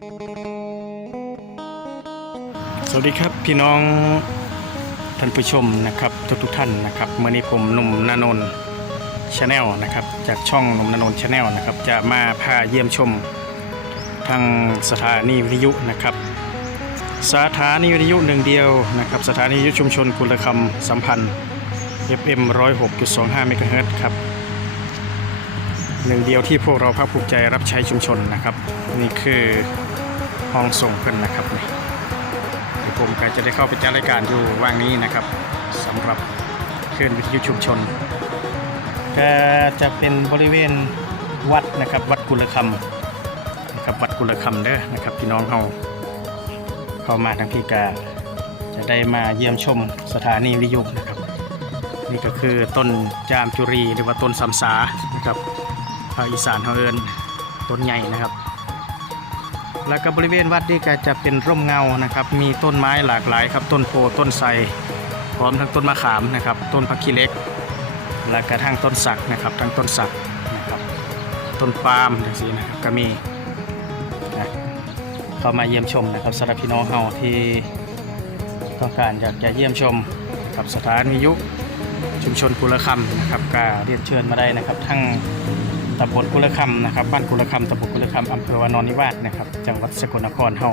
สวัสดีครับพี่น้องท่านผู้ชมนะครับทุกทุกท่านนะครับเมื่อนี้ผมหนุ่มนานนท์ชาแนลนะครับจากช่องหนุ่มนานนท์ชาแนลนะครับจะมาพาเยี่ยมชมทางสถานีวิทยุนะครับ สถานีวิทยุหนึ่งเดียวนะครับสถานีวิทยุชุมชนกุลคำสัมพันธ์ FM 106.25เมกะเฮิรตซ์ครับหนึ่งเดียวที่พวกเราภาคภูมิใจรับใช้ชุมชนนะครับ นี่คือ ห้องส่งเพิ่นนะครับนี่เดี๋ยวผมก็จะได้เข้าไปจัดรายการอยู่ว่างนี้นะครับสำหรับคลื่อนวิทยุชุมชน ก็จะเป็นบริเวณวัดนะครับวัดกุลคำนะครับวัดกุลคำเด้อนะครับพี่น้องเราเข้ามาทั้งพี่กาจะได้มาเยี่ยมชมสถานีวิทยุนะครับ นี่ก็คือต้นจามจุรีหรือว่าต้นสำสานะครับภาคอีสานเขาเอินต้นใหญ่นะครับ แล้วก็บริเวณวัดนี่ก็จะเป็นร่มเงานะครับ มีต้นไม้หลากหลายครับ ต้นโพต้นไทรพร้อมทั้งต้นมะขามนะครับ ต้นพักขี้เล็ก และกระทั่งต้นสักนะครับทั้งต้นสักนะครับต้นปาล์มอย่างนี้นะครับก็มีนะเข้ามาเยี่ยมชมนะครับสำหรับพี่น้องเฮาที่ต้องการอยากจะเยี่ยมชมกับสถานวิทยุชุมชนกุลคำนะครับก็เรียนเชิญมาได้นะครับทั้ง ตำบลกุลคำนะครับบ้านกุลคำตำบลกุลคำอำเภอวานอนนิวาสนะครับ จังหวัดสกลนครเฮา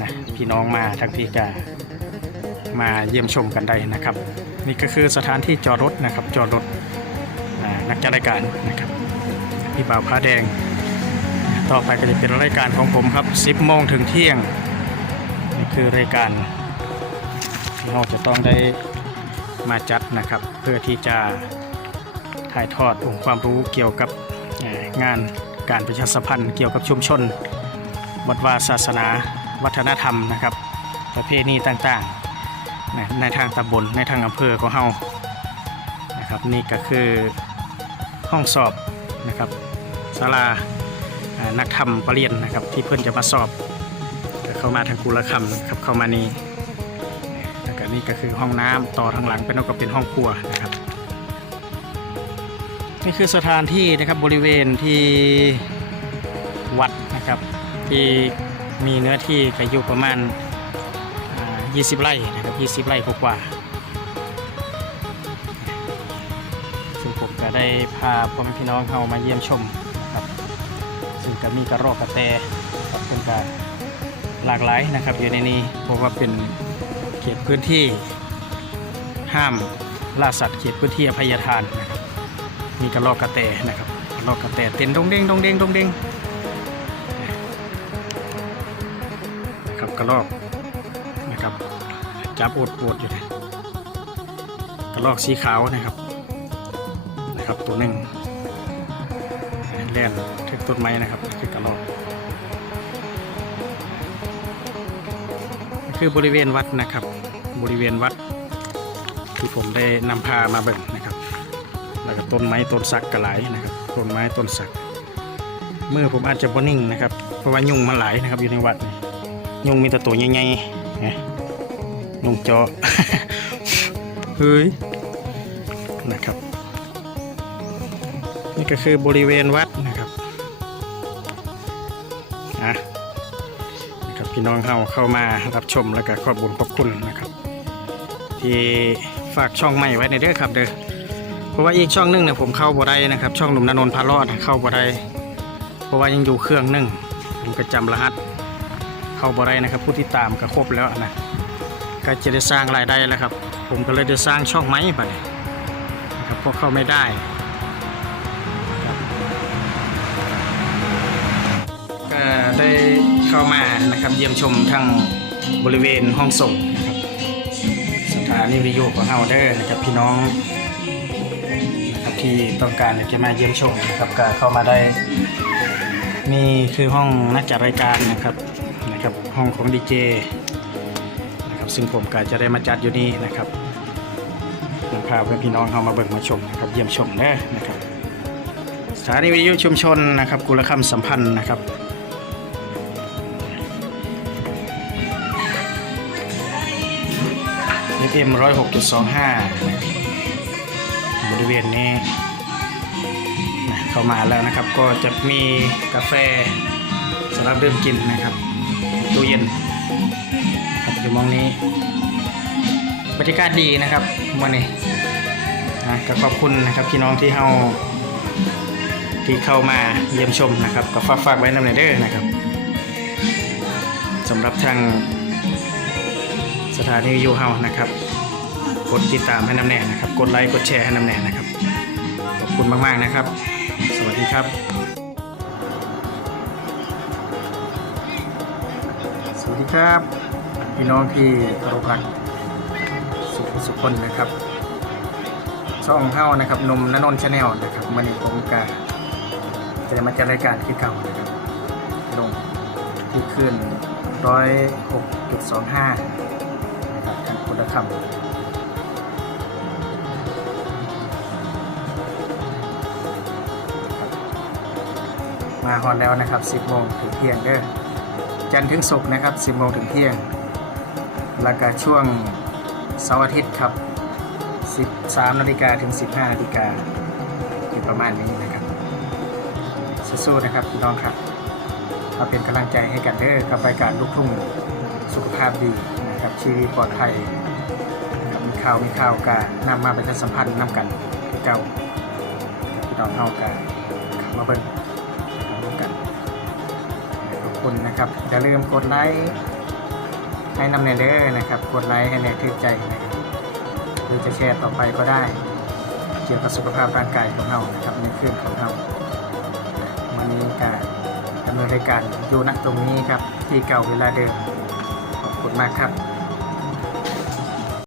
นะพี่น้องมาทั้งพี่กามาเยี่ยมชมกันได้นะครับ นี่ก็คือสถานที่จอดรถนะครับ จอดรถนักจัดรายการนะครับพี่บ่าวผ้าแดง ต่อไปก็จะเป็นรายการของผมครับ 10โมงถึงเที่ยงนี่คือรายการที่เราจะต้องได้มาจัดนะครับ เพื่อที่จะ ถ่ายทอดองค์ความรู้เกี่ยวกับงานการประชาสัมพันธ์เกี่ยวกับชุมชน วัดวาศาสนา วัฒนธรรมนะครับ ประเพณีต่างๆ ในทางตำบลในทางอำเภอของเฮานะครับนี่ก็คือห้องสอบนะครับศาลานักธรรมปรริญญานะครับ ที่เพื่อนจะมาสอบเข้ามาทางกุลคำนะครับเข้ามานี่แล้วก็นี่ก็คือห้องน้ำต่อทางหลังเป็นนก็เป็นห้องครัวนะครับ นี่คือสถานที่นะครับบริเวณที่วัดนะครับ ที่มีเนื้อที่ก็อยู่ประมาณอ่า20 ไร่นะครับ20 ไร่กว่าซึ่งผมก็ได้พาพ่อแม่พี่น้องเข้ามาเยี่ยมชมนะครับ ซึ่งก็มีกระรอกกระแตครับเป็นการหลากหลายนะครับอยู่ในนี้เพราะว่าเป็นเขตพื้นที่ห้ามล่าสัตว์เขตพื้นที่อภัยทานนะครับ มีกระรอกกระแตนะครับกระรอกกระแตเต้นดงเด้งดงเด้งดงเด้งนะครับกระรอกนะครับจับอดปวดอยู่เลยกระรอกสีขาวนะครับนะครับตัวหนึ่งแล่นถึงต้นไม้นะครับคือกระรอก คือบริเวณวัดนะครับ บริเวณวัดที่ผมได้นำพามาเบิ่งนะ แล้วก็ต้นไม้ต้นสักกระหลายนะครับต้นไม้ต้นสักเมื่อผมอาจจะบนิ่งนะครับเพราะว่ายุงมันหลายนะครับอยู่ในวัดยุงมีแต่ตัวใหญ่ๆนะยุงเจาะเฮ้ยนะครับ นี่ก็คือบริเวณวัดนะครับอะนะครับพี่น้องเข้าเข้ามารับชมแล้วก็ขอบุญขอบคุณนะครับ ที่ฝากช่องใหม่ไว้ในเด้อครับเด้อ ราะว่าอีกช่องหนึงเนี่ยผมเข้าบ่ได้นะครับ ช่องหนุ่มนนท์พารอดเข้าบ่ได้เพราะว่ายังอยู่เครื่องนึงผมก็จำรหัสเข้าบ่ได้นะครับ ผู้ที่ตามก็ครบแล้วนะก็จะได้สร้างรายได้แล้วครับ ผมก็เลยได้สร้างช่องไม้ไปนะครับเพราะเข้าไม่ได้ก็ได้เข้ามานะครับเยี่ยมชมทั้งบริเวณห้องส่งนะครับสถานีวิทยุของเฮาเด้อนะครับพี่น้อง ที่ต้องการอยากจะมาเยี่ยมชมนะครับก็เข้ามาได้นี่คือห้องนักจัดรายการนะครับนะครับห้องของดีเจนะครับซึ่งผมก็จะได้มาจัดอยู่นี่นะครับนำพาเพื่อนพี่น้องเข้ามาเบิ่งมาชมนะครับเยี่ยมชมเด้นะครับสถานีวิทยุชุมชนนะครับกุลคำสัมพันธ์นะครับเอฟเอ็มร้อยหกจุดสองห้า ริเวณนี้นะเข้ามาแล้วนะครับ ก็จะมีกาแฟสำหรับเริ่มกินนะครับตู้เย็นครับอยู่มองนี้ บรรยากาศดีนะครับวันนี้นะก็ขอบคุณนะครับพี่น้องที่เฮาที่เข้ามาเยี่ยมชมนะครับก็ฝากฝากไว้นำในเด้อนะครับสำหรับทางสถานีวิทยูเฮานะครับ กดติดตามให้น้ำแน่นะครับ กดไลค์กดแชร์ให้น้ำแน่นะครับ ขอบคุณมากๆนะครับ สวัสดีครับ สวัสดีครับพี่น้องที่เคารพรักสุขสุขคนนะครับ ช่องเฮ้านะครับนมนนนชาแนลนะครับมันนี้ผมกาจะมาจัดรายการที่เก่านะครับลงที่ขึ้นร้อยหกจุดสองห้านะครับทางคุณธรรม มาฮอนแล้วนะครับ 10โมงถึงเที่ยงเด้อจันทร์ถึงศุกร์นะครับ 10โมงถึงเที่ยง แล้วก็ช่วงเสาร์อาทิตย์ครับ 13นาฬิกาถึง 15นาฬิกาอยู่ประมาณนี้นะครับสู้ๆนะครับพี่น้องครับมาเป็นกำลังใจให้กันเด้อกับรายการลูกทุ่งสุขภาพดีนะครับชีวิตปลอดภัยนะครับมีข่าวมีข่าวการนำมาประชาสัมพันธ์นำกันเก่าพี่น้องเฮากันมาเบิ่งร่วมกัน คุณนะครับอย่าลืมกดไลค์ให้นำเนเดอร์นะครับ กดไลค์ให้แนทึกใจนะครับหรือจะแชร์ต่อไปก็ได้ เกี่ยวกับสุขภาพร่างกายของเรานะครับในเครื่องของเราวันนี้การดำเนินรายการอยู่ณตรงนี้ครับที่เก่าเวลาเดิมขอบคุณมากครับ